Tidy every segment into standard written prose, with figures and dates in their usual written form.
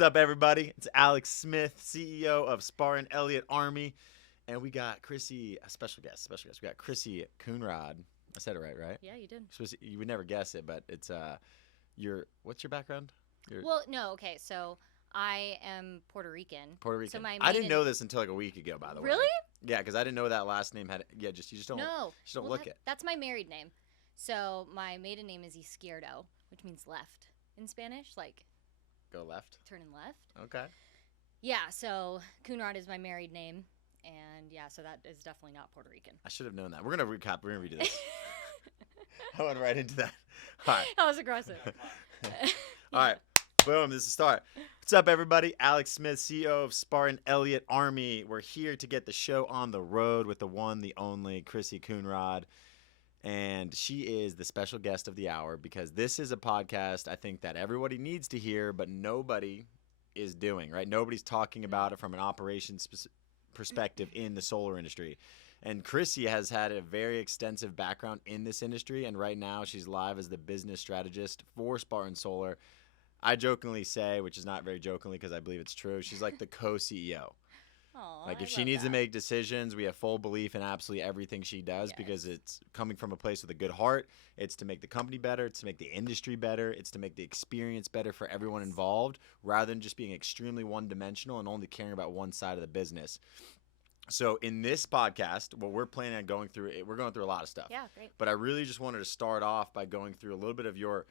What's up, everybody? It's Alex Smith, CEO of Spartan Elliott Army, and we got Chrissy, a special guest. We got Chrissy Coonrod. I said it right? Yeah, you did. You would never guess it, but it's what's your background? Well, no, okay, so I am Puerto Rican. Puerto Rican. So I didn't know this until like a week ago, by the way. Really? Yeah, because I didn't know that last name had. Yeah, you just don't. No. You just don't look it. That's my married name. So my maiden name is Izquierdo, which means left in Spanish, like go left. Turning left. Okay. Yeah, so Coonrod is my married name, and yeah, so that is definitely not Puerto Rican. I should have known that. We're gonna recap. We're gonna redo this. I went right into that. All right. That was aggressive. All right. Boom. This is the start. What's up, everybody? Alex Smith, CEO of Spartan Elliott Army. We're here to get the show on the road with the one, the only, Chrissy Coonrod. And she is the special guest of the hour because this is a podcast I think that everybody needs to hear, but nobody is doing, right? Nobody's talking about it from an operations perspective in the solar industry. And Chrissy has had a very extensive background in this industry, and right now she's live as the business strategist for Spartan Solar. I jokingly say, which is not very jokingly because I believe it's true, she's like the co-CEO. Like if she needs to make decisions, we have full belief in absolutely everything she does because it's coming from a place with a good heart. It's to make the company better. It's to make the industry better. It's to make the experience better for everyone involved rather than just being extremely one-dimensional and only caring about one side of the business. So in this podcast, what we're planning on going through, we're going through a lot of stuff. Yeah, great. But I really just wanted to start off by going through a little bit of your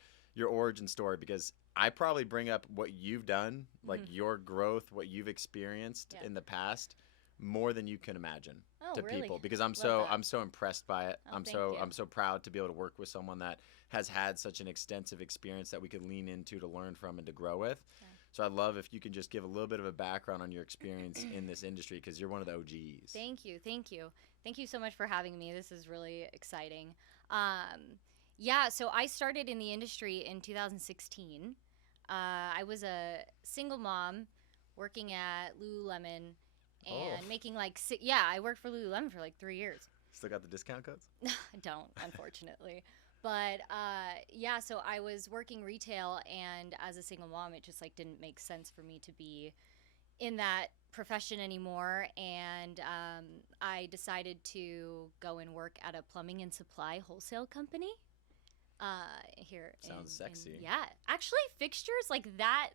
origin story because I probably bring up what you've done, like your growth, what you've experienced in the past, more than you can imagine to people. Because I'm so impressed by it. I'm so proud to be able to work with someone that has had such an extensive experience that we could lean into to learn from and to grow with. Yeah. So I'd love if you can just give a little bit of a background on your experience in this industry because you're one of the OGs. Thank you. Thank you so much for having me. This is really exciting. Yeah, so I started in the industry in 2016. I was a single mom working at Lululemon and making I worked for Lululemon for like 3 years. Still got the discount codes? I don't, unfortunately. But yeah, so I was working retail, and as a single mom, it just like didn't make sense for me to be in that profession anymore. And I decided to go and work at a plumbing and supply wholesale company. Here sounds sexy. Yeah, actually, fixtures like that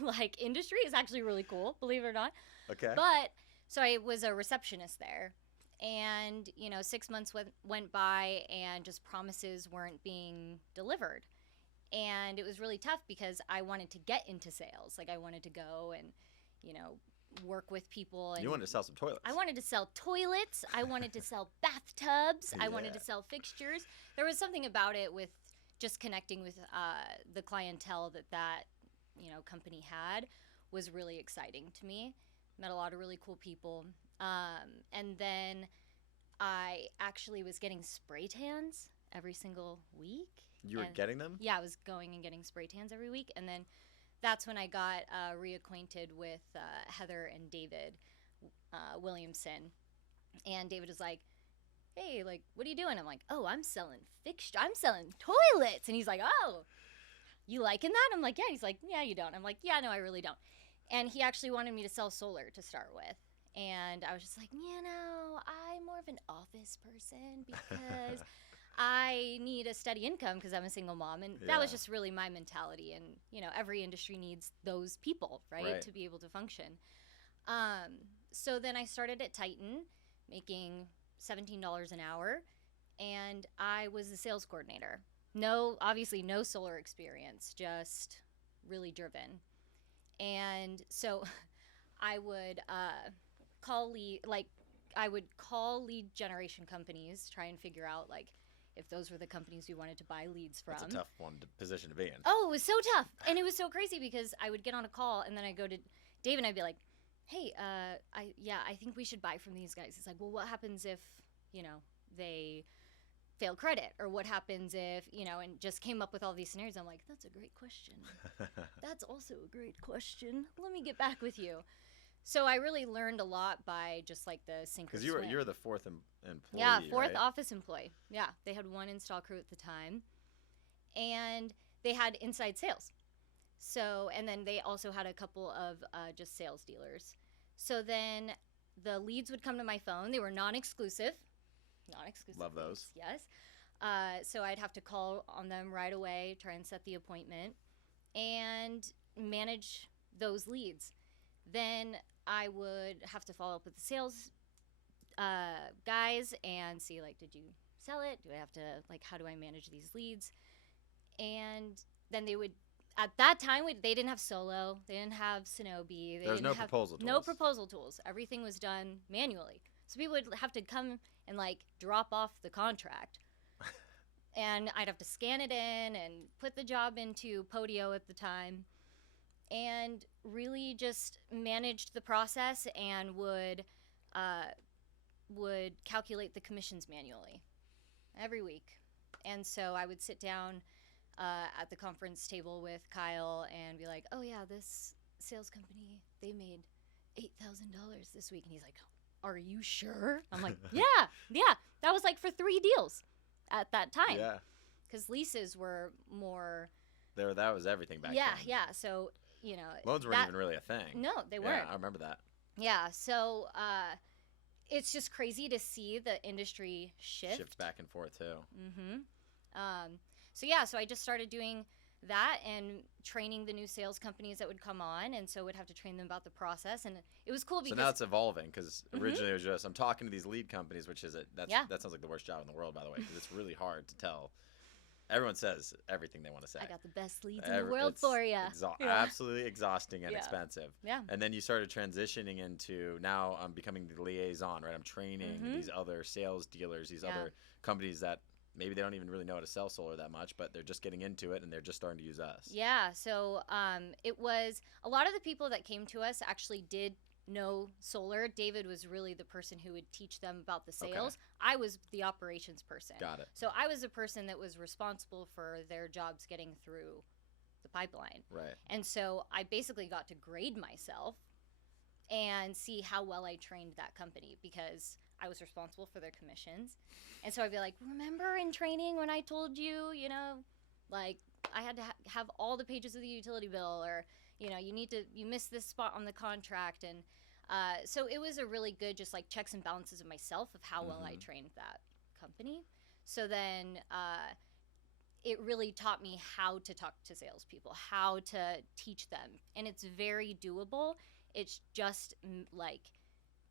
like industry is actually really cool, believe it or not. Okay. But so I was a receptionist there, and 6 months went by, and just promises weren't being delivered, and it was really tough because I wanted to get into sales. Like I wanted to go and work with people. And you wanted to sell some toilets. I wanted to sell toilets. I wanted to sell bathtubs. I wanted to sell fixtures. There was something about it with just connecting with the clientele that company had was really exciting to me. Met a lot of really cool people. And then I actually was getting spray tans every single week. You were getting them? Yeah, I was going and getting spray tans every week. And then that's when I got reacquainted with Heather and David Williamson. And David was like, hey, like, what are you doing? I'm like, oh, I'm selling toilets. And he's like, oh, you liking that? I'm like, yeah. He's like, yeah, you don't. I'm like, yeah, no, I really don't. And he actually wanted me to sell solar to start with. And I was just like, I'm more of an office person because I need a steady income because I'm a single mom. And that was just really my mentality. And, every industry needs those people, right? To be able to function. So then I started at Titan making $17 an hour. And I was the sales coordinator. Obviously no solar experience, just really driven. And so I would call lead generation companies, try and figure out like if those were the companies we wanted to buy leads from. That's a tough position to be in. Oh, it was so tough. And it was so crazy because I would get on a call and then I'd go to Dave and I'd be like, hey, I think we should buy from these guys. It's like, well, what happens if, they fail credit? Or what happens if, and just came up with all these scenarios. I'm like, that's a great question. That's also a great question. Let me get back with you. So I really learned a lot by just like the sink or swim. Because you were the fourth employee, Yeah, fourth right? office employee. Yeah, they had one install crew at the time. And they had inside sales. So, and then they also had a couple of just sales dealers. So then the leads would come to my phone. They were non-exclusive. Non-exclusive. Love those. Leads, yes. So I'd have to call on them right away, try and set the appointment, and manage those leads. Then I would have to follow up with the sales guys and see, like, did you sell it? Do I have to, like, how do I manage these leads? And then they would, at that time, they didn't have Solo. They didn't have Sonobi. There was no proposal tools. No proposal tools. Everything was done manually. So people would have to come and, like, drop off the contract. And I'd have to scan it in and put the job into Podio at the time. And really just managed the process and would calculate the commissions manually every week. And so I would sit down at the conference table with Kyle and be like, oh yeah, this sales company, they made $8,000 this week. And he's like, are you sure? I'm like, yeah. That was like for 3 deals at that time. Yeah. Because leases were more. That was everything back then. Yeah. So, you know. Loans weren't even really a thing. No, they weren't. Yeah, I remember that. Yeah. So, it's just crazy to see the industry shift back and forth too. So I just started doing that and training the new sales companies that would come on, and so would have to train them about the process, and it was cool because so now it's evolving because originally it was just I'm talking to these lead companies, which is that sounds like the worst job in the world, by the way, because it's really hard to tell. Everyone says everything they want to say. I got the best leads in the world for you. Absolutely exhausting and expensive. Yeah. And then you started transitioning into now I'm becoming the liaison, right? I'm training these other sales dealers, these other companies that maybe they don't even really know how to sell solar that much, but they're just getting into it and they're just starting to use us. Yeah. So it was a lot of the people that came to us actually did know solar. David was really the person who would teach them about the sales. I was the operations person. Got it. So I was the person that was responsible for their jobs getting through the pipeline. Right. And so I basically got to grade myself and see how well I trained that company because I was responsible for their commissions. And so I'd be like, remember in training when I told you, you know, like I had to have all the pages of the utility bill, or, you know, you missed this spot on the contract. And so it was a really good just like checks and balances of myself of how well I trained that company. So then it really taught me how to talk to salespeople, how to teach them. And it's very doable. It's just like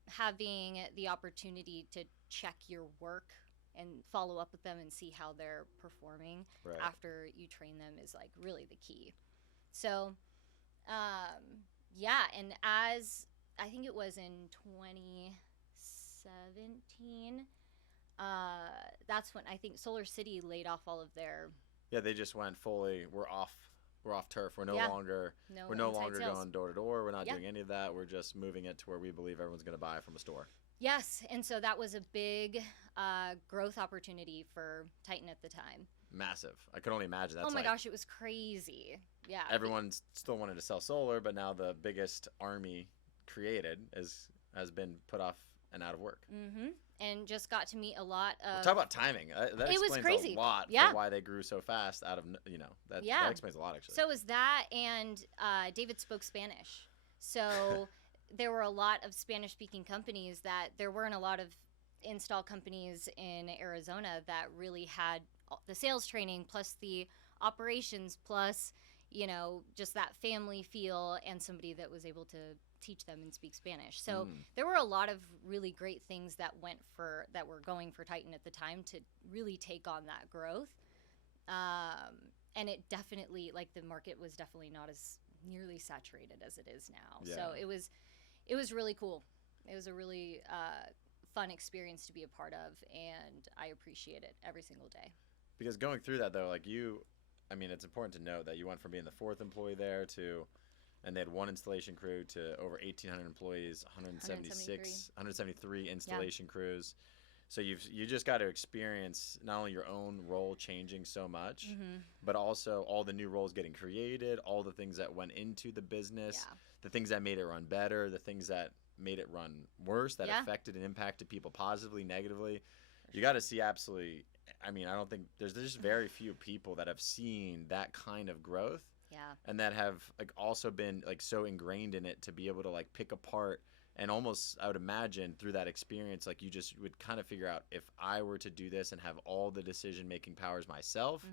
having the opportunity to check your work and follow up with them and see how they're performing after you train them is like really the key. So, and as I think it was in 2017, that's when I think Solar City laid off all of their. Yeah, they just went fully. We're off turf. We're no longer sales. going door to door. We're not doing any of that. We're just moving it to where we believe everyone's going to buy from a store. Yes, and so that was a big growth opportunity for Titan at the time. Massive. I could only imagine. That's oh my gosh, it was crazy. Yeah. Everyone still wanted to sell solar, but now the biggest army created has been put off and out of work. And just got to meet a lot of. Talk about timing. That it was explains crazy. a lot for why they grew so fast. That explains a lot actually. So it was that, and David spoke Spanish, so there were a lot of Spanish-speaking companies that there weren't a lot of install companies in Arizona that really had the sales training plus the operations plus, you know, just that family feel and somebody that was able to teach them and speak Spanish. So there were a lot of really great things that were going for Titan at the time to really take on that growth. And it definitely, like, the market was definitely not as nearly saturated as it is now. Yeah. So it was really cool. It was a really fun experience to be a part of, and I appreciate it every single day. Because going through that, though, it's important to note that you went from being the 4th employee there and they had 1 installation crew to over 1,800 employees, 173 installation crews. So you just got to experience not only your own role changing so much, but also all the new roles getting created, all the things that went into the business, the things that made it run better, the things that made it run worse, that affected and impacted people positively, negatively. You got to see absolutely. I don't think there's just very few people that have seen that kind of growth Yeah. and that have like also been like so ingrained in it to be able to like pick apart. And almost, I would imagine through that experience, like you just would kind of figure out, if I were to do this and have all the decision-making powers myself,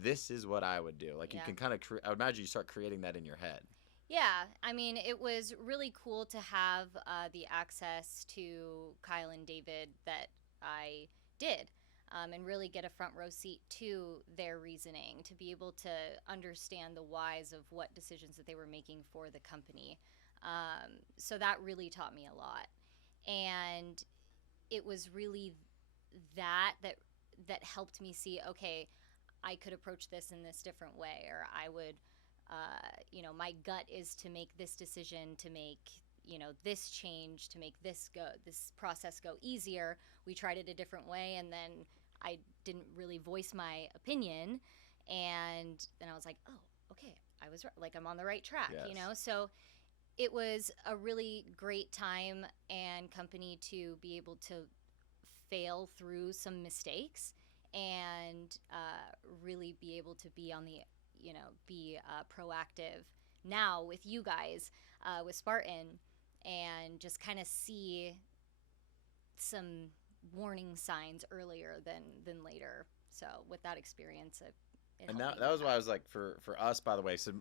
this is what I would do. Like you Yeah. can kind of, I would imagine you start creating that in your head. Yeah, I mean, it was really cool to have the access to Kyle and David that I did, and really get a front row seat to their reasoning, to be able to understand the whys of what decisions that they were making for the company. So that really taught me a lot, and it was really that helped me see, okay, I could approach this in this different way, or I would, my gut is to make this decision, to make, this change, to make this process go easier. We tried it a different way, and then I didn't really voice my opinion, and then I was like, oh, okay, I was right. Like, I'm on the right track, Yes. So it was a really great time and company to be able to fail through some mistakes and really be able to be on the, be proactive now with you guys, with Spartan, and just kind of see some warning signs earlier than later. So with that experience, it And helped that me was with why I was like, for us, by the way, so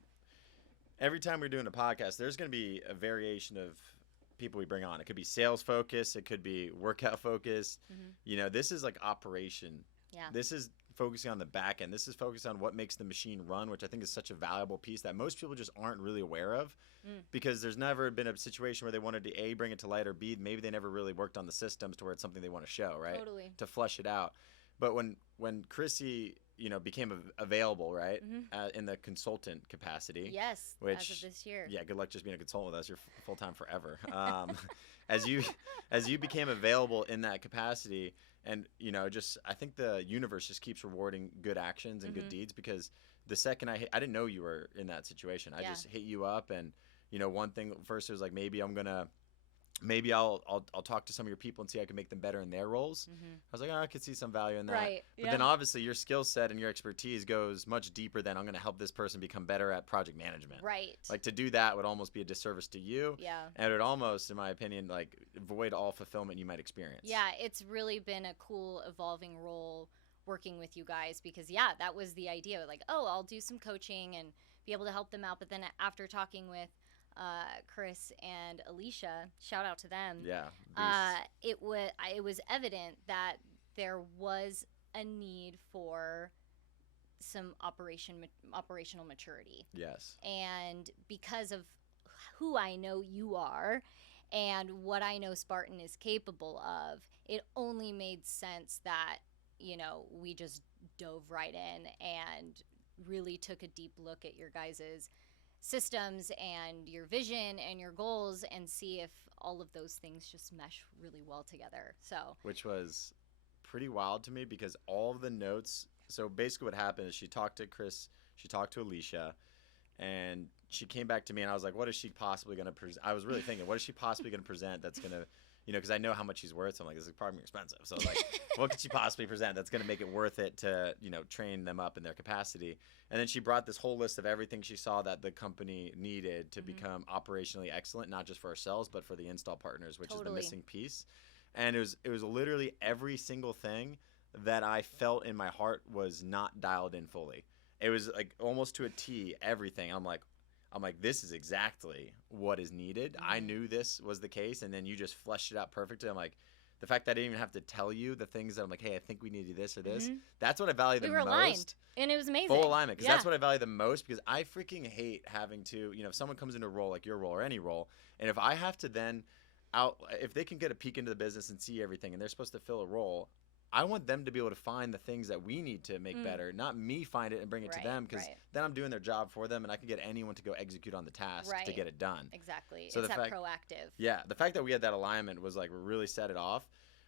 every time we're doing a podcast, there's going to be a variation of people we bring on. It could be sales focused, it could be workout focused. This is like operation. Yeah. This is focusing on the back end. This is focused on what makes the machine run, which I think is such a valuable piece that most people just aren't really aware of, because there's never been a situation where they wanted to A, bring it to light, or B, maybe they never really worked on the systems to where it's something they want to show, right? Totally. To flesh it out. But when Chrissy, became available, right, in the consultant capacity. Yes, which, as of this year. Yeah, good luck just being a consultant with us. You're full time forever. As you became available in that capacity, and just I think the universe just keeps rewarding good actions and good deeds, because the second I didn't know you were in that situation. I just hit you up, and one thing first, it was like, maybe I'll talk to some of your people and see how I can make them better in their roles. I was like, I could see some value in that. Right. But then obviously your skill set and your expertise goes much deeper than, I'm going to help this person become better at project management. Right. Like, to do that would almost be a disservice to you. Yeah. And it would almost, in my opinion, like void all fulfillment you might experience. Yeah, it's really been a cool evolving role working with you guys, because that was the idea. Like, oh, I'll do some coaching and be able to help them out. But then after talking with Chris and Alicia, shout out to them. Yeah. It was evident that there was a need for some operational maturity. Yes. And because of who I know you are and what I know Spartan is capable of, it only made sense that, we just dove right in and really took a deep look at your guys's systems and your vision and your goals, and see if all of those things just mesh really well together. So, which was pretty wild to me, because all of the notes, so basically what happened is she talked to Chris, she talked to Alicia, and she came back to me, and I was like, what is she possibly going to present? I was really thinking, what is she possibly going to present that's going to, because I know how much she's worth, so I'm like, this is probably expensive. So I was like, what could she possibly present that's going to make it worth it to, train them up in their capacity? And then she brought this whole list of everything she saw that the company needed to become operationally excellent, not just for ourselves, but for the install partners, which is the missing piece. And it was literally every single thing that I felt in my heart was not dialed in fully. It was like almost to a T, everything. I'm like, this is exactly what is needed. I knew this was the case, and then you just fleshed it out perfectly. I'm like, the fact that I didn't even have to tell you the things that I'm like, hey, I think we need to do this or this. That's what I value the most. We were aligned, and it was amazing. Full alignment, because that's what I value the most, because I freaking hate having to, if someone comes into a role like your role or any role, and if I have to then if they can get a peek into the business and see everything, and they're supposed to fill a role, I want them to be able to find the things that we need to make better, not me find it and bring it to them, because then I'm doing their job for them, and I can get anyone to go execute on the task to get it done. Exactly. So it's that proactive. Yeah, the fact that we had that alignment was like, really set it off.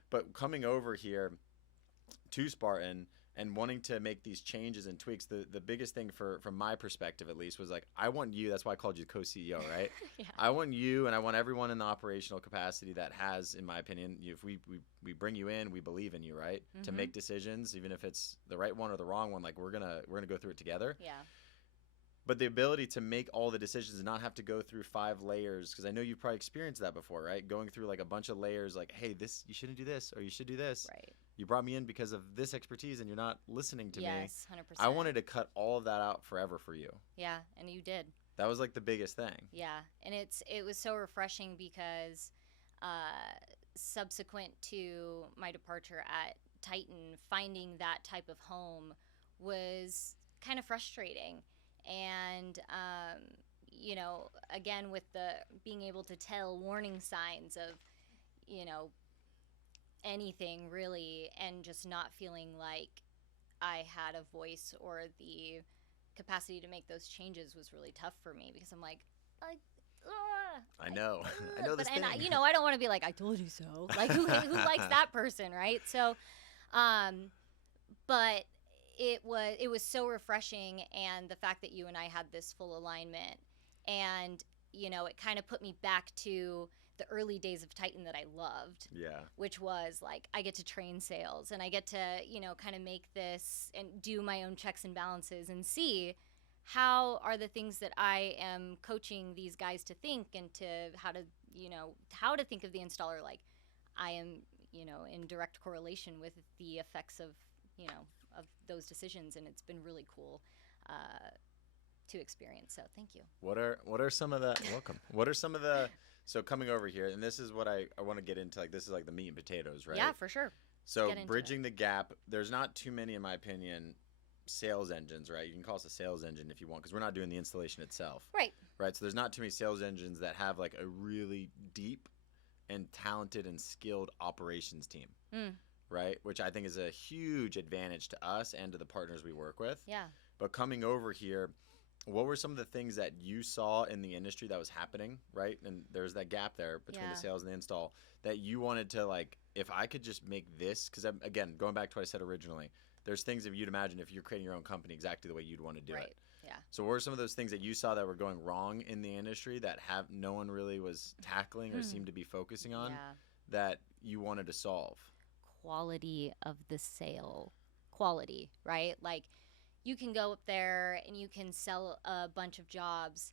But coming over here to Spartan and wanting to make these changes and tweaks, the biggest thing from my perspective at least was like, I want you, that's why I called you co-CEO, right? I want you, and I want everyone in the operational capacity that has, in my opinion, if we bring you in, we believe in you, right? To make decisions, even if it's the right one or the wrong one, like we're gonna go through it together. Yeah. But the ability to make all the decisions and not have to go through 5 layers, because I know you've probably experienced that before, right? Going through like a bunch of layers, like, hey, this you shouldn't do this, or you should do this. Right. You brought me in because of this expertise, and you're not listening to me. Yes, 100%. I wanted to cut all of that out forever for you. Yeah, and you did. That was like the biggest thing. Yeah, and it was so refreshing because subsequent to my departure at Titan, finding that type of home was kind of frustrating. And, you know, again, with the being able to tell warning signs of, you know, anything really, and just not feeling like I had a voice or the capacity to make those changes was really tough for me, because I'm like, I know. I know this but thing. and you know, I don't want to be like, I told you so. Like, who likes that person, right? So, but it was so refreshing, and the fact that you and I had this full alignment, and you know, it kind of put me back to the early days of Titan that I loved. Yeah. Which was like, I get to train sales, and I get to, you know, kind of make this and do my own checks and balances and see how are the things that I am coaching these guys to think, and to how to, you know, how to think of the installer like I am, you know, in direct correlation with the effects of, you know, of those decisions. And it's been really cool to experience. So thank you. What are some of the welcome? What are some of the so coming over here, and this is what I want to get into, like this is like the meat and potatoes, right? Yeah, for sure. So bridging the gap, there's not too many, in my opinion, sales engines, right? You can call us a sales engine if you want, because we're not doing the installation itself. Right. Right. So there's not too many sales engines that have like a really deep and talented and skilled operations team. Right? Which I think is a huge advantage to us and to the partners we work with. Yeah. But coming over here, what were some of the things that you saw in the industry that was happening, right? And there's that gap there between the sales and the install that you wanted to, like, if I could just make this, because again, going back to what I said originally, there's things that you'd imagine if you're creating your own company exactly the way you'd want to do it. Yeah. So what were some of those things that you saw that were going wrong in the industry that no one really was tackling or seemed to be focusing on that you wanted to solve? Quality of the sale. Quality, right? Like, you can go up there and you can sell a bunch of jobs,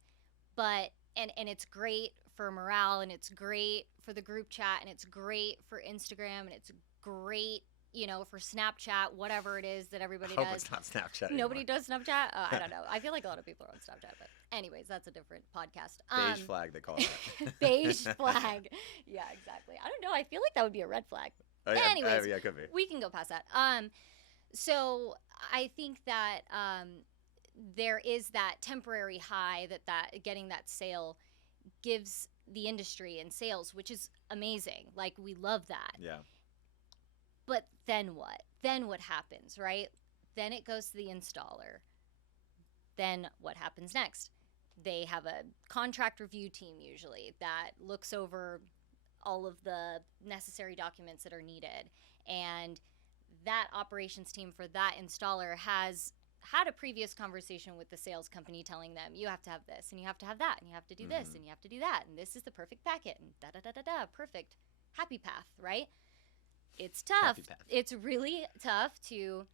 but and it's great for morale, and it's great for the group chat, and it's great for Instagram, and it's great, you know, for Snapchat, whatever it is that everybody does. I hope it's not Snapchat Nobody anymore. does Snapchat? I don't know. I feel like a lot of people are on Snapchat, but anyways, that's a different podcast. Beige flag, they call it that. Beige flag. Yeah, exactly. I don't know. I feel like that would be a red flag. Oh, yeah. Anyways, yeah, it could be. we can go past that. So I think that there is that temporary high that getting that sale gives the industry and sales, which is amazing. Like, we love that. Yeah. But then what? Then what happens, right? Then it goes to the installer. Then what happens next? They have a contract review team usually that looks over all of the necessary documents that are needed. And that operations team for that installer has had a previous conversation with the sales company telling them, you have to have this, and you have to have that, and you have to do this, and you have to do that, and this is the perfect packet, and da-da-da-da-da, perfect. Happy path, right? It's tough. It's really tough to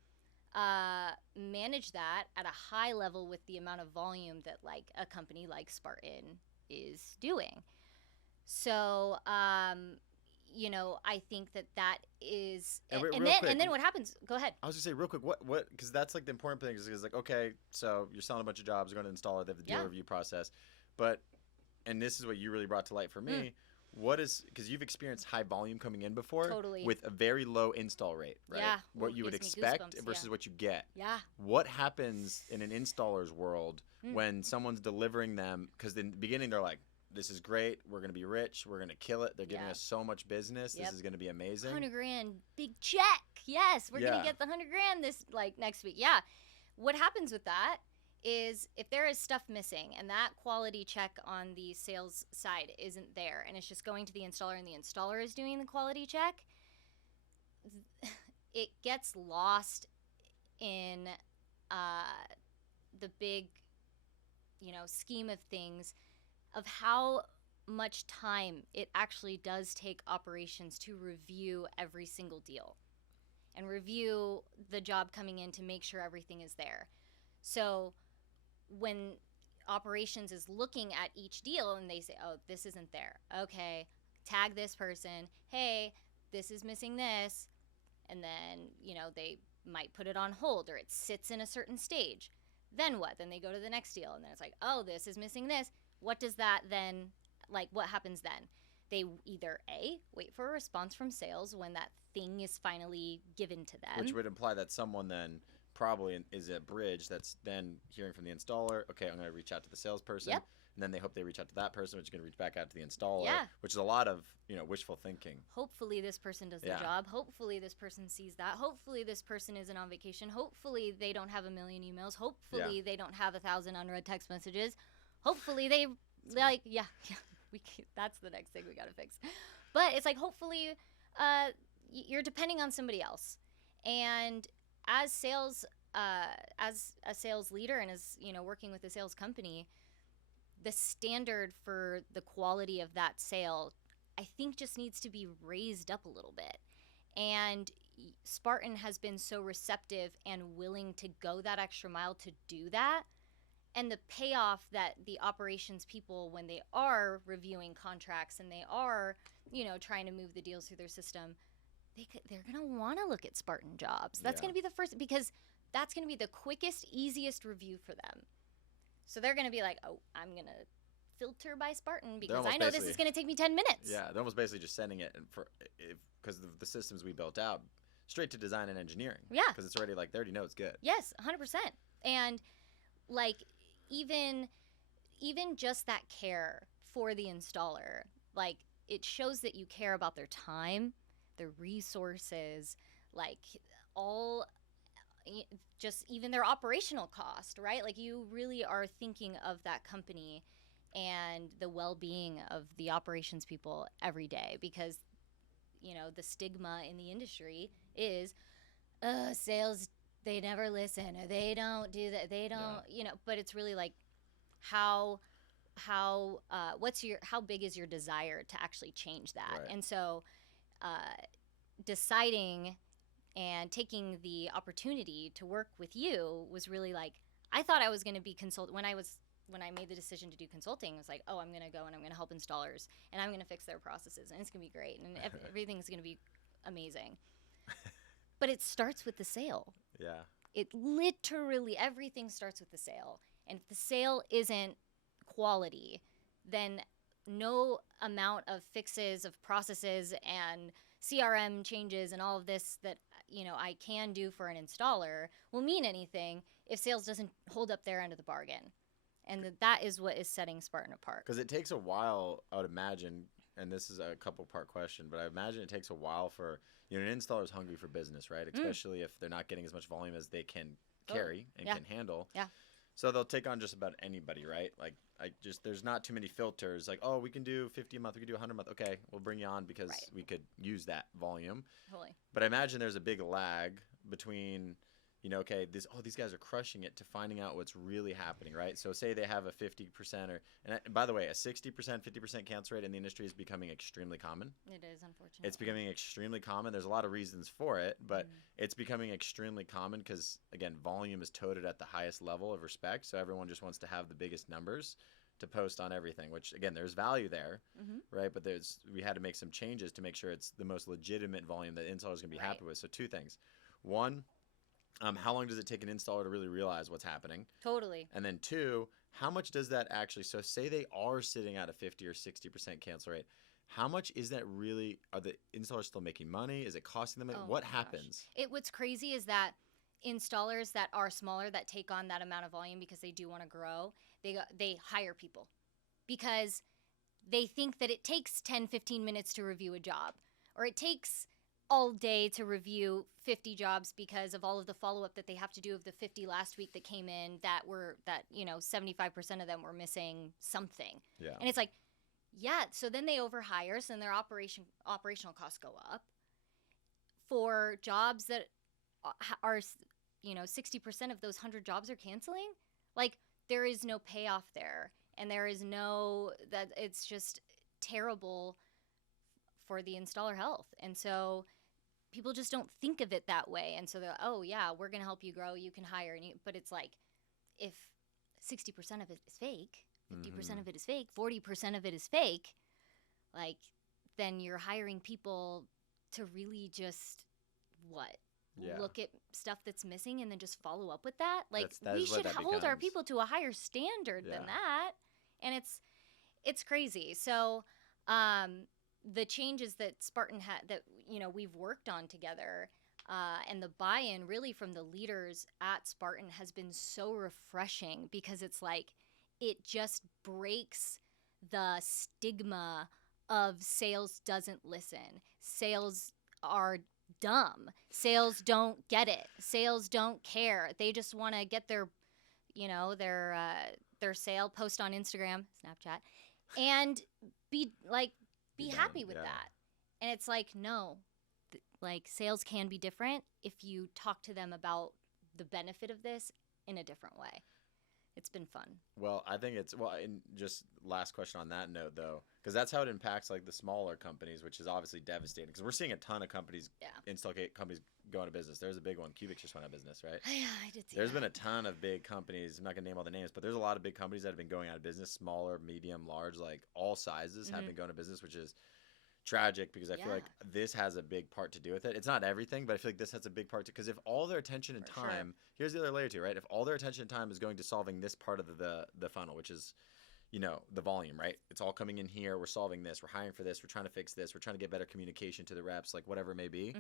manage that at a high level with the amount of volume that, like, a company like Spartan is doing. So, you know, I think that is, and then what happens? Go ahead. I was gonna say real quick, what? Because that's like the important thing is like, okay, so you're selling a bunch of jobs, you're going to install it, they have the deal review process, but, and this is what you really brought to light for me. What is, because you've experienced high volume coming in before, totally, with a very low install rate, right? Yeah. What you would expect versus what you get. Yeah. What happens in an installer's world when someone's delivering them? Because in the beginning they're like, this is great. We're going to be rich. We're going to kill it. They're giving us so much business. This is going to be amazing. $100,000, big check. Yes, we're going to get the $100,000 this, like, next week. Yeah. What happens with that is if there is stuff missing and that quality check on the sales side isn't there, and it's just going to the installer and the installer is doing the quality check, it gets lost in the big, you know, scheme of things of how much time it actually does take operations to review every single deal and review the job coming in to make sure everything is there. So when operations is looking at each deal and they say, oh, this isn't there. Okay, tag this person. Hey, this is missing this. And then, they might put it on hold or it sits in a certain stage. Then what? Then they go to the next deal and then it's like, oh, this is missing this. What does that then, what happens then? They either A, wait for a response from sales when that thing is finally given to them. Which would imply that someone then probably is a bridge that's then hearing from the installer. Okay, I'm going to reach out to the salesperson. Yep. And then they hope they reach out to that person, which is going to reach back out to the installer. Yeah. Which is a lot of, wishful thinking. Hopefully this person does the job. Hopefully this person sees that. Hopefully this person isn't on vacation. Hopefully they don't have a million emails. Hopefully they don't have 1,000 unread text messages. Hopefully that's the next thing we got to fix. But it's like, hopefully you're depending on somebody else. And as a sales leader and as, working with a sales company, the standard for the quality of that sale, I think, just needs to be raised up a little bit. And Spartan has been so receptive and willing to go that extra mile to do that. And the payoff that the operations people, when they are reviewing contracts and they are, trying to move the deals through their system, they're going to want to look at Spartan jobs. That's going to be the first, because that's going to be the quickest, easiest review for them. So they're going to be like, oh, I'm going to filter by Spartan because I know this is going to take me 10 minutes. Yeah, they're almost basically just sending it because of the systems we built out straight to design and engineering. Yeah. Because it's already they already know it's good. Yes, 100%. And even just that care for the installer, it shows that you care about their time, their resources, all just even their operational cost, right? You really are thinking of that company and the well-being of the operations people every day, because the stigma in the industry is sales, they never listen, or they don't do that, they don't, but it's really how big is your desire to actually change that? Right. And so deciding and taking the opportunity to work with you was really I thought I was going to be when I made the decision to do consulting. It was like, oh, I'm going to go and I'm going to help installers and I'm going to fix their processes and it's going to be great and everything's going to be amazing. But it starts with the sale. Yeah. It literally, everything starts with the sale. And if the sale isn't quality, then no amount of fixes of processes and CRM changes and all of this that I can do for an installer will mean anything if sales doesn't hold up their end of the bargain. And that is what is setting Spartan apart. Because it takes a while, I would imagine, and this is a couple-part question, but I imagine it takes a while for, an installer is hungry for business, right? Especially if they're not getting as much volume as they can carry and can handle. Yeah. So they'll take on just about anybody, right? There's not too many filters. Oh, we can do 50 a month, we can do 100 a month. Okay, we'll bring you on because we could use that volume. Totally. But I imagine there's a big lag between, okay, these guys are crushing it to finding out what's really happening, right? So say they have a 50% and by the way, a 60%, 50% cancel rate in the industry is becoming extremely common. It is, unfortunately. It's becoming extremely common. There's a lot of reasons for it, but it's becoming extremely common because, again, volume is toted at the highest level of respect. So everyone just wants to have the biggest numbers to post on everything, which, again, there's value there, right? But we had to make some changes to make sure it's the most legitimate volume that installers going to be happy with. So two things. One, how long does it take an installer to really realize what's happening? Totally. And then two, how much does that actually, so say they are sitting at a 50 or 60% cancel rate, how much is that really, are the installers still making money? Is it costing them? What happens? What's crazy is that installers that are smaller, that take on that amount of volume because they do want to grow, they hire people because they think that it takes 10, 15 minutes to review a job, or it takes all day to review 50 jobs because of all of the follow-up that they have to do of the 50 last week that came in that 75% of them were missing something. Yeah. And it's so then they overhire, so then their operational costs go up for jobs that are 60% of those 100 jobs are canceling. There is no payoff there, and there is it's just terrible for the installer health. And so people just don't think of it that way. And so they're, oh yeah, we're going to help you grow. You can hire. But it's if 60% of it is fake, 50% Mhm. of it is fake, 40% of it is fake, like, then you're hiring people to really just what? Yeah. Look at stuff that's missing and then just follow up with that. Like, That we is what should that hold our becomes. people to a higher standard than Yeah. that. And it's crazy. So, the changes that Spartan had that we've worked on together, and the buy-in really from the leaders at Spartan has been so refreshing, because it's like it just breaks the stigma of sales doesn't listen. Sales are dumb. Sales don't get it. Sales don't care. They just want to get their their sale, post on Instagram, Snapchat, and be like Be be done. happy with Yeah. that. And it's like, no, like, sales can be different if you talk to them about the benefit of this in a different way. It's been fun. Well, I think it's and just last question on that note though, because that's how it impacts like the smaller companies, which is obviously devastating. Because we're seeing a ton of companies, Yeah. install companies go out of business. There's a big one. Cubic just went out of business, right? Yeah, I did see There's that. been a ton of big companies. I'm not gonna name all the names, but there's a lot of big companies that have been going out of business. Smaller, medium, large, like all sizes have been going out of business, which is tragic, because I feel like this has a big part to do with it. It's not everything, but I feel like this has a big part to, because if all their attention and For sure. time, here's the other layer too, right? If all their attention and time is going to solving this part of the funnel, which is the volume, right? It's all coming in here. We're solving this. We're hiring for this. We're trying to fix this. We're trying to get better communication to the reps, like whatever it may be.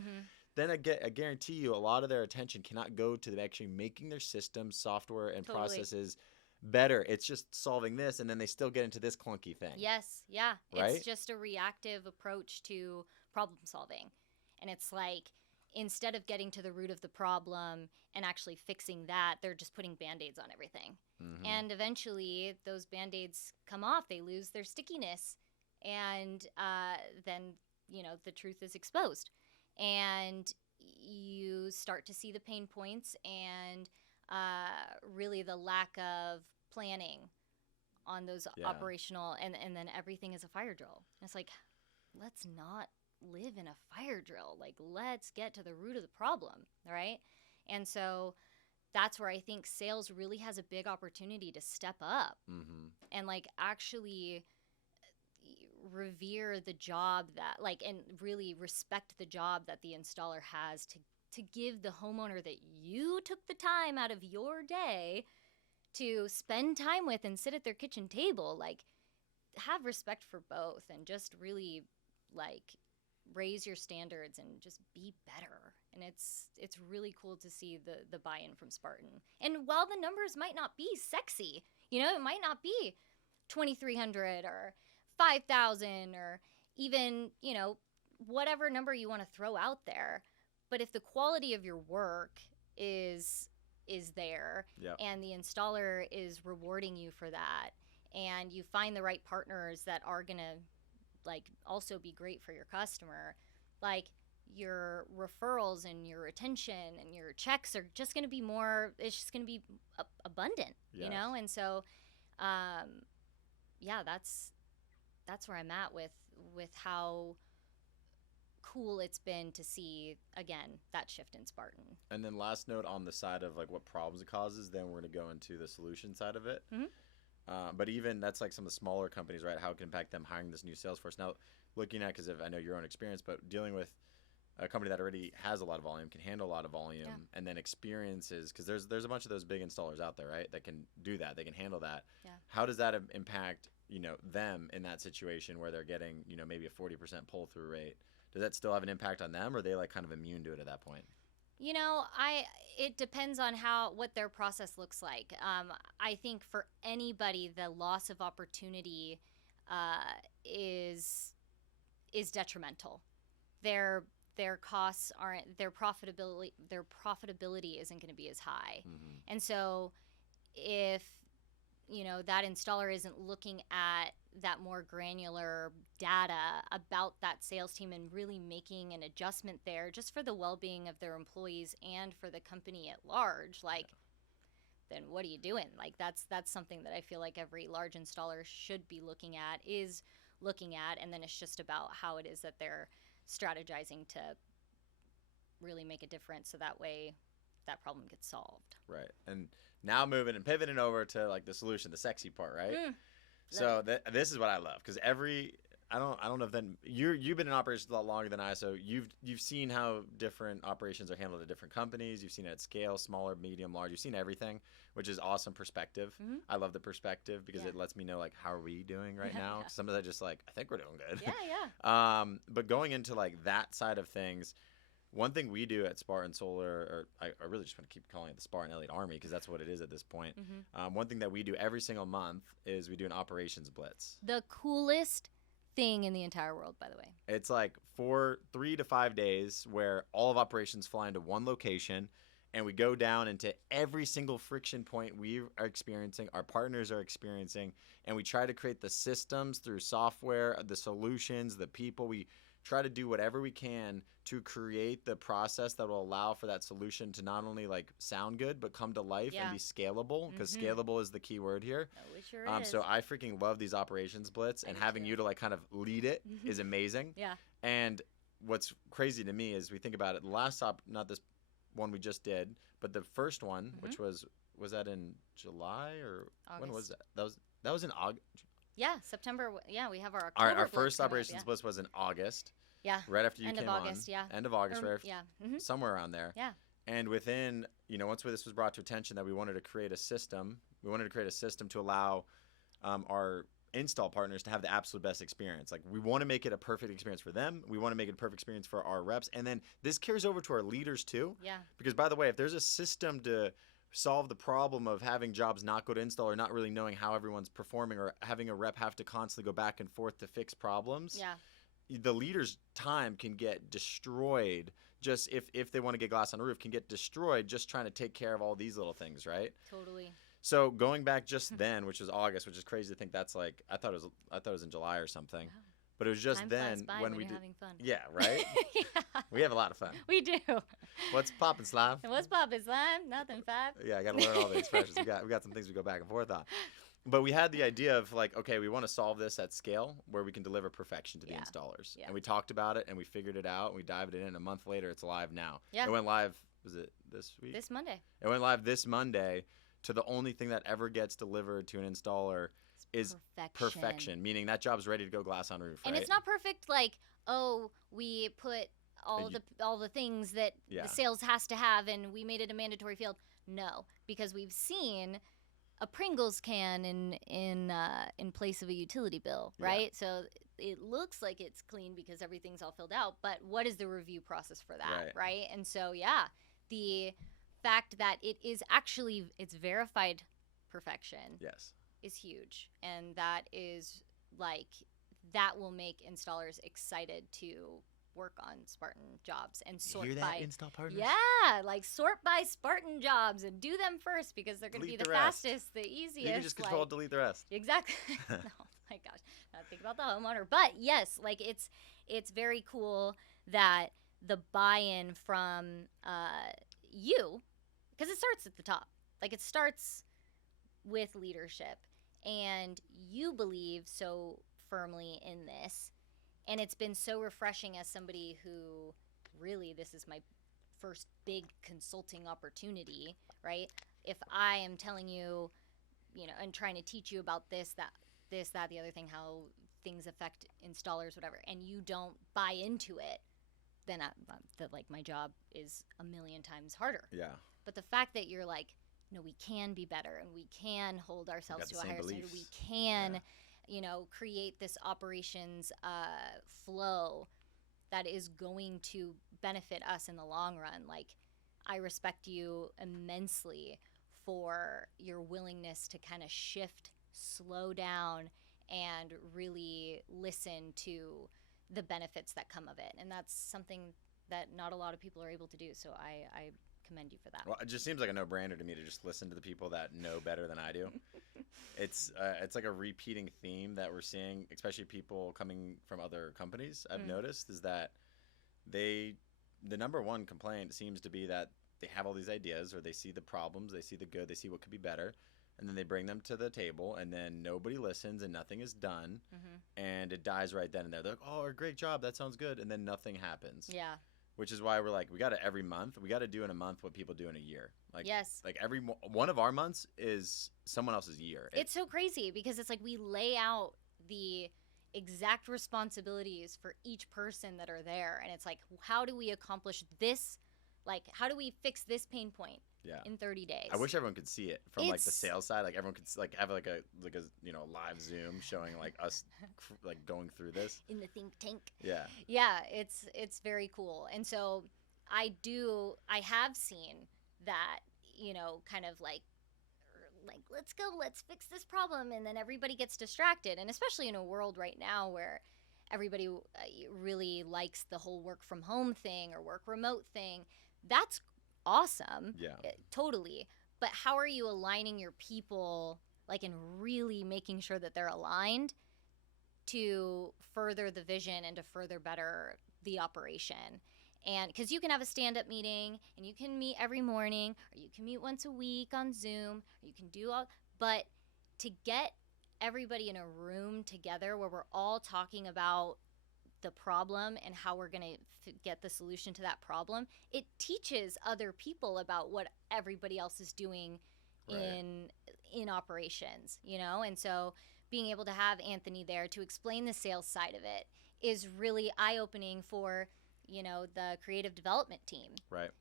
Then I guarantee you a lot of their attention cannot go to actually making their systems, software, and Totally. processes better. It's just solving this, and then they still get into this clunky thing. Yes, yeah. Right? It's just a reactive approach to problem solving. And it's like, instead of getting to the root of the problem and actually fixing that, they're just putting Band-Aids on everything. And eventually those Band-Aids come off, they lose their stickiness, and then the truth is exposed, and you start to see the pain points, and really the lack of planning on those operational, and then everything is a fire drill. And it's like, let's not live in a fire drill. Like, let's get to the root of the problem, right? And so that's where I think sales really has a big opportunity to step up and like actually revere the job that, like, and really respect the job that the installer has to give the homeowner that you took the time out of your day to spend time with and sit at their kitchen table. Like, have respect for both, and just really like raise your standards and just be better. And it's really cool to see the buy-in from Spartan. And while the numbers might not be sexy, it might not be 2,300 or 5,000 or even, whatever number you want to throw out there, but if the quality of your work is there, and the installer is rewarding you for that, and you find the right partners that are going to like also be great for your customer, like, your referrals and your retention and your checks are just going to be more, it's just going to be abundant, and so that's where I'm at with how cool it's been to see, again, that shift in Spartan. And then last note on the side of like what problems it causes, then we're going to go into the solution side of it. But even that's like some of the smaller companies, right? How it can impact them hiring this new sales force. Now, looking at, because I know your own experience, but dealing with a company that already has a lot of volume, can handle a lot of volume, and then experiences, because there's a bunch of those big installers out there, right? That can do that. They can handle that. Yeah. How does that impact, them in that situation where they're getting, maybe a 40% pull through rate? Does that still have an impact on them, or are they like kind of immune to it at that point? It depends on what their process looks like. I think for anybody, the loss of opportunity is detrimental. Their costs aren't, their profitability isn't going to be as high. And so if that installer isn't looking at that more granular data about that sales team and really making an adjustment there just for the well-being of their employees and for the company at large, like, then what are you doing? Like, that's something that I feel like every large installer should be looking at, and then it's just about how it is that they're strategizing to really make a difference, so that way that problem gets solved. Right. And now moving and pivoting over to like the solution, the sexy part, right? So this is what I love, because I don't know if then you've been in operations a lot longer than I, so you've seen how different operations are handled at different companies. You've seen it at scale, smaller, medium, large. You've seen everything, which is awesome perspective. I love the perspective because it lets me know like how are we doing right now. Sometimes I just like I think we're doing good. But going into like that side of things, one thing we do at Spartan Solar, or I really just want to keep calling it the Spartan Elite Army because that's what it is at this point. One thing that we do every single month is we do an operations blitz. The coolest thing in the entire world, by the way. It's like 3 to 5 days where all of operations fly into one location, and we go down into every single friction point we are experiencing, our partners are experiencing, and we try to create the systems through software, the solutions, the people. We try to do whatever we can to create the process that will allow for that solution to not only like sound good but come to life and be scalable, because scalable is the key word here. Oh, it sure is. So I freaking love these operations blitz, and having you to like kind of lead it is amazing. And what's crazy to me is we think about it, the last not this one we just did, but the first one, which was that in July or August. When was that? That was in August. Yeah, September. Yeah, we have our October. Our first operations blitz was in August. Yeah. Right after you End came of August, on. yeah. End of August, right? Yeah. Somewhere around there. Yeah. And within, once this was brought to attention that we wanted to create a system, to allow our install partners to have the absolute best experience. Like, we want to make it a perfect experience for them. We want to make it a perfect experience for our reps. And then this carries over to our leaders too. Yeah. Because, by the way, if there's a system to solve the problem of having jobs not go to install or not really knowing how everyone's performing, or having a rep have to constantly go back and forth to fix problems, the leader's time can get destroyed. Just if they want to get glass on the roof, can get destroyed just trying to take care of all these little things, right? Totally. So going back just then, which was August, which is crazy to think that's like I thought it was in July or something. Wow. But it was just then when we did. Having fun. Yeah, right? We have a lot of fun. We do. What's poppin', slime? What's poppin', slime? Nothing, five. Yeah, I got to learn all the expressions. We got some things we go back and forth on. But we had the idea of like, okay, we want to solve this at scale where we can deliver perfection to the installers. And we talked about it and we figured it out and we dived it in. A month later, it's live now. Yeah. It went live, was it this week? This Monday. It went live this Monday to the only thing that ever gets delivered to an installer is perfection, meaning that job's ready to go glass on roof. And right? It's not perfect like, oh, we put all the things that the sales has to have and we made it a mandatory field. No, because we've seen a Pringles can in place of a utility bill, right? So it looks like it's clean because everything's all filled out, but what is the review process for that, right? And so the fact that it's verified perfection is huge, and that is like that will make installers excited to work on Spartan jobs and sort by install partners. Yeah, like sort by Spartan jobs and do them first because they're going to be the fastest, the easiest. You can just control delete the rest. Exactly. Oh my gosh, not think about the homeowner, but yes, like it's very cool that the buy-in from you, because it starts at the top. Like it starts with leadership, and you believe so firmly in this. And it's been so refreshing as somebody who really, this is my first big consulting opportunity, right? If I am telling you, and trying to teach you about this, that, the other thing, how things affect installers, whatever, and you don't buy into it, then my job is a million times harder. Yeah. But the fact that you're like, no, we can be better and we can hold ourselves to a higher standard. We can, create this operations flow that is going to benefit us in the long run. Like, I respect you immensely for your willingness to kind of shift, slow down, and really listen to the benefits that come of it. And that's something that not a lot of people are able to do. So I commend you for that. Well, it just seems like a no-brainer to me to just listen to the people that know better than I do. It's like a repeating theme that we're seeing, especially people coming from other companies. I've noticed is that the number one complaint seems to be that they have all these ideas, or they see the problems, they see the good, they see what could be better, and then they bring them to the table, and then nobody listens and nothing is done, and it dies right then and there. They're like, oh, great job, that sounds good, and then nothing happens. Yeah. which is why we're like, we got to every month. We got to do in a month what people do in a year. Like, yes. Like every one of our months is someone else's year. It's so crazy because it's like we lay out the exact responsibilities for each person that are there, and it's like, how do we accomplish this? Like, how do we fix this pain point in 30 days? I wish everyone could see it from like the sales side. Like everyone could like have like a live Zoom showing like us like going through this in the think tank. Yeah, it's very cool. And so I have seen that, kind of like let's go, let's fix this problem, and then everybody gets distracted. And especially in a world right now where everybody really likes the whole work from home thing or work remote thing, that's awesome. Totally. But how are you aligning your people, like, and really making sure that they're aligned to further the vision and to further better the operation? And because you can have a stand-up meeting and you can meet every morning, or you can meet once a week on Zoom, or you can do all, but to get everybody in a room together where we're all talking about the problem and how we're going to get the solution to that problem, it teaches other people about what everybody else is doing in operations, and so being able to have Anthony there to explain the sales side of it is really eye-opening for the creative development team,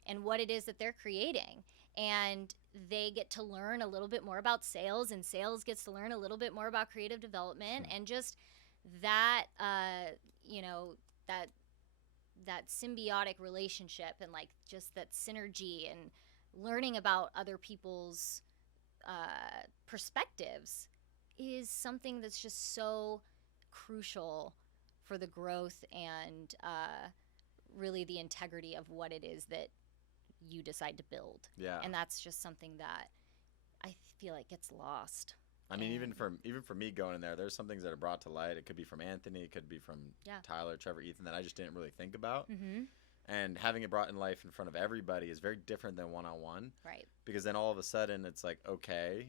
and what it is that they're creating. And they get to learn a little bit more about sales, and sales gets to learn a little bit more about creative development, and just that, that symbiotic relationship, and like just that synergy, and learning about other people's perspectives is something that's just so crucial for the growth and really the integrity of what it is that you decide to build. And that's just something that I feel like gets lost. I mean, even for me going in there, there's some things that are brought to light. It could be from Anthony, it could be from Tyler, Trevor, Ethan, that I just didn't really think about. And having it brought in life in front of everybody is very different than one-on-one. Because then all of a sudden it's like, okay,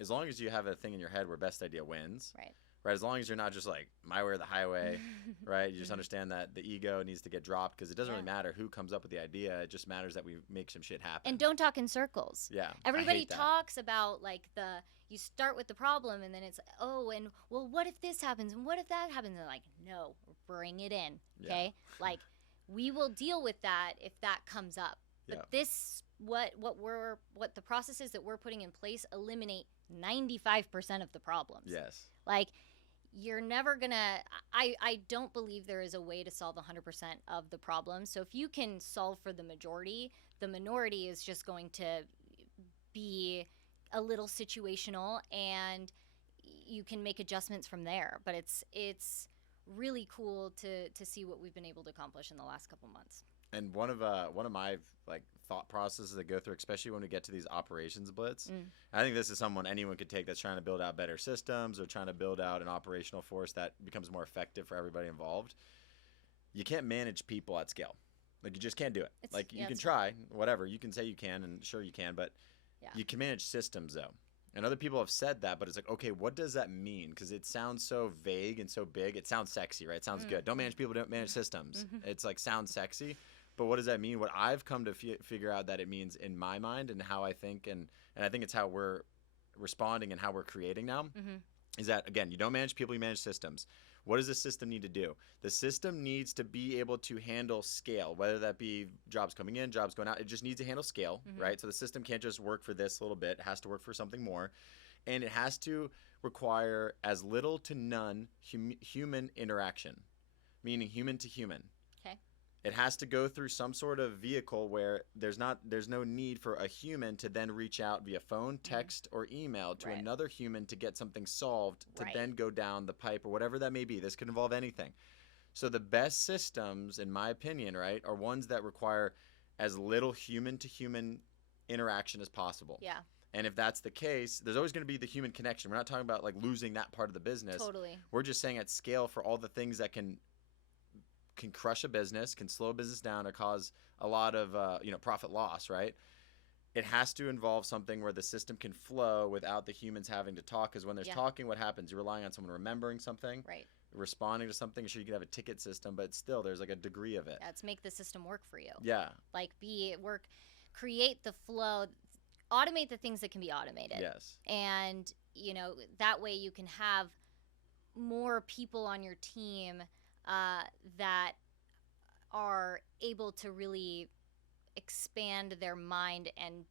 as long as you have a thing in your head where best idea wins. Right. As long as you're not just like my way or the highway, right? You just understand that the ego needs to get dropped, because it doesn't really matter who comes up with the idea. It just matters that we make some shit happen. And don't talk in circles. Everybody talks about like you start with the problem, and then it's, oh, and well, what if this happens? And what if that happens? And they're like, no, bring it in. Okay. Like, we will deal with that if that comes up. But this, what the processes that we're putting in place eliminate 95% of the problems. Like, you're never gonna, I don't believe there is a way to solve 100% of the problems. So if you can solve for the majority, the minority is just going to be a little situational, and you can make adjustments from there. But it's really cool to see what we've been able to accomplish in the last couple months. And one of my like thought processes that go through, especially when we get to these operations blitz, I think this is someone anyone could take that's trying to build out better systems or trying to build out an operational force that becomes more effective for everybody involved. You can't manage people at scale. Like, you just can't do it. You can try, whatever. You can say you can, and sure you can, but you can manage systems though. And other people have said that, but it's like, okay, what does that mean? Because it sounds so vague and so big. It sounds sexy, right? It sounds good. Don't manage people, don't manage systems. It's like, sounds sexy. But what does that mean? What I've come to figure out that it means in my mind, and how I think, and I think it's how we're responding and how we're creating now, is that, again, you don't manage people, you manage systems. What does the system need to do? The system needs to be able to handle scale, whether that be jobs coming in, jobs going out. It just needs to handle scale, right? So the system can't just work for this little bit. It has to work for something more. And it has to require as little to none human interaction, meaning human to human. It has to go through some sort of vehicle where there's no need for a human to then reach out via phone, text, or email to another human to get something solved, to then go down the pipe, or whatever that may be. This could involve anything. So the best systems, in my opinion, right, are ones that require as little human to human interaction as possible. And if that's the case, there's always going to be the human connection. We're not talking about like losing that part of the business. We're just saying at scale, for all the things that can crush a business, can slow a business down, or cause a lot of profit loss, right? It has to involve something where the system can flow without the humans having to talk, because when there's talking, what happens? You're relying on someone remembering something, responding to something. Sure, you can have a ticket system, but still, there's like a degree of it. Let's make the system work for you. Yeah. Like create the flow, automate the things that can be automated. Yes. And, you know, that way you can have more people on your team that are able to really expand their mind and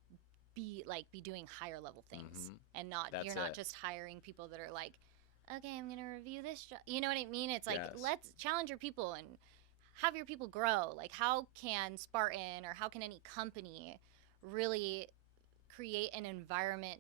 be doing higher level things, and you're not just hiring people that are like, okay, I'm gonna review this job. You know what I mean? It's like, let's challenge your people and have your people grow. Like, how can Spartan or how can any company really create an environment